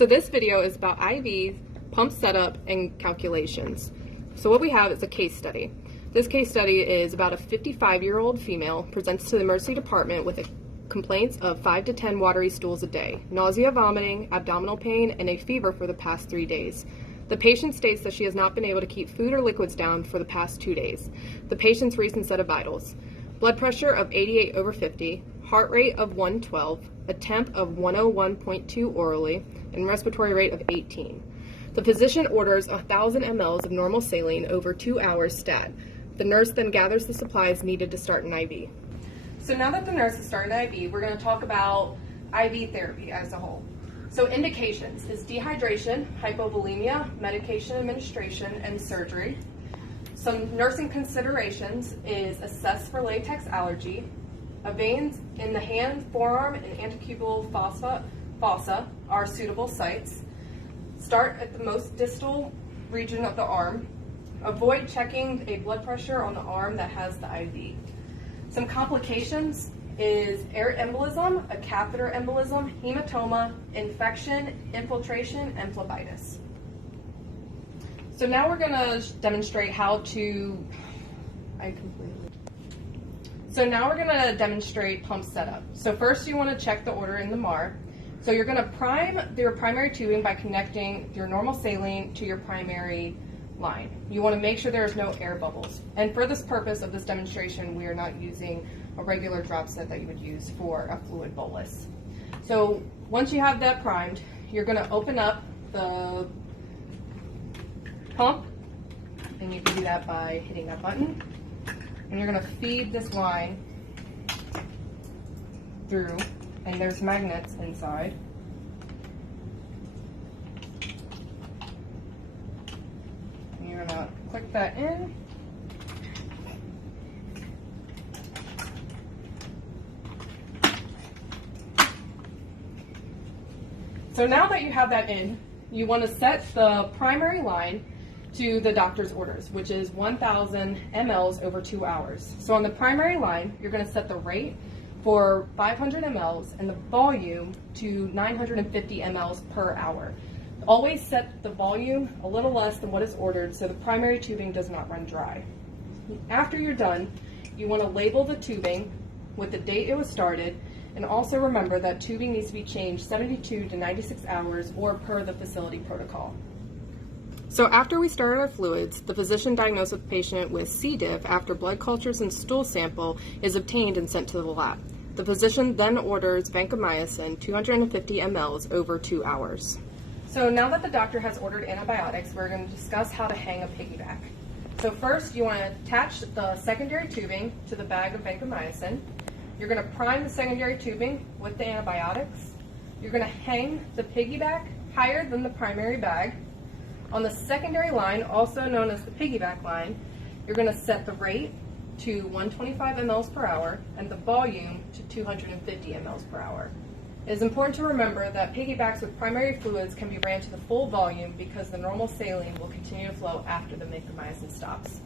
So this video is about IV, pump setup, and calculations. So what we have is a case study. This case study is about a 55-year-old female presents to the emergency department with complaints of 5 to 10 watery stools a day, nausea, vomiting, abdominal pain, and a fever for the past 3 days. The patient states that she has not been able to keep food or liquids down for the past 2 days. The patient's recent set of vitals: blood pressure of 88/50, heart rate of 112, a temp of 101.2 orally, and respiratory rate of 18. The physician orders 1,000 mL of normal saline over 2 hours stat. The nurse then gathers the supplies needed to start an IV. So now that the nurse has started an IV, we're going to talk about IV therapy as a whole. So indications is dehydration, hypovolemia, medication administration, and surgery. Some nursing considerations is assess for latex allergy. Veins in the hand, forearm, and antecubital fossa are suitable sites. Start at the most distal region of the arm. Avoid checking a blood pressure on the arm that has the IV. Some complications is air embolism, a catheter embolism, hematoma, infection, infiltration, and phlebitis. So now we're going to demonstrate how to, pump setup. So first you want to check the order in the MAR. So you're going to prime your primary tubing by connecting your normal saline to your primary line. You want to make sure there's no air bubbles. And for this purpose of this demonstration, we are not using a regular drop set that you would use for a fluid bolus. So once you have that primed, you're going to open up the pump, and you can do that by hitting that button. And you're going to feed this line through, and there's magnets inside. And you're going to click that in. So now that you have that in, you want to set the primary line to the doctor's orders, which is 1,000 mLs over 2 hours. So on the primary line, you're going to set the rate for 500 mLs and the volume to 950 mLs per hour. Always set the volume a little less than what is ordered so the primary tubing does not run dry. After you're done, you want to label the tubing with the date it was started, and also remember that tubing needs to be changed 72 to 96 hours or per the facility protocol. So after we started our fluids, the physician diagnosed the patient with C. diff after blood cultures and stool sample is obtained and sent to the lab. The physician then orders vancomycin 250 mLs over 2 hours. So now that the doctor has ordered antibiotics, we're going to discuss how to hang a piggyback. So first, you want to attach the secondary tubing to the bag of vancomycin. You're going to prime the secondary tubing with the antibiotics. You're going to hang the piggyback higher than the primary bag. On the secondary line, also known as the piggyback line, you're going to set the rate to 125 mLs per hour and the volume to 250 mLs per hour. It is important to remember that piggybacks with primary fluids can be ran to the full volume because the normal saline will continue to flow after the vancomycin stops.